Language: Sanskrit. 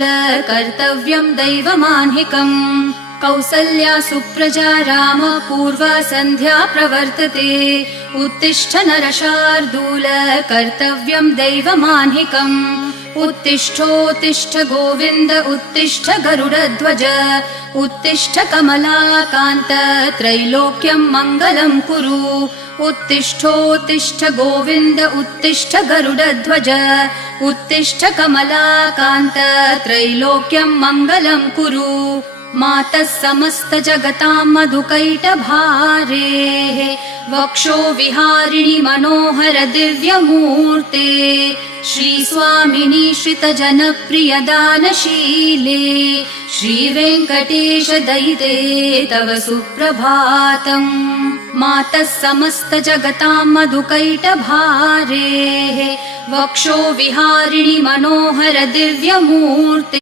कर्तव्यं दैवमान्हिकम् कौसल्या सुप्रजा राम पूर्वा सन्ध्या प्रवर्तते उत्तिष्ठ नरशार्दूल कर्तव्यं दैवमान्हिकम् उत्तिष्ठोत्तिष्ठ गोविन्द उत्तिष्ठ गरुडध्वज उत्तिष्ठ कमलाकान्त त्रैलोक्यं मङ्गलं कुरु उत्तिष्ठोत्तिष्ठ गोविन्द उत्तिष्ठ गरुडध्वज उत्तिष्ठ कमलाकान्त त्रैलोक्यं मङ्गलं कुरु मातः समस्त जगतां मधुकैटभारेः वक्षो विहारिणि मनोहर दिव्यमूर्ते श्रीस्वामिनि श्रितजनप्रिय दानशीले श्रीवेङ्कटेश दयिते तव सुप्रभातम् मातः समस्त जगतां मधुकैटभारेः वक्षो विहारिणि मनोहर दिव्यमूर्ते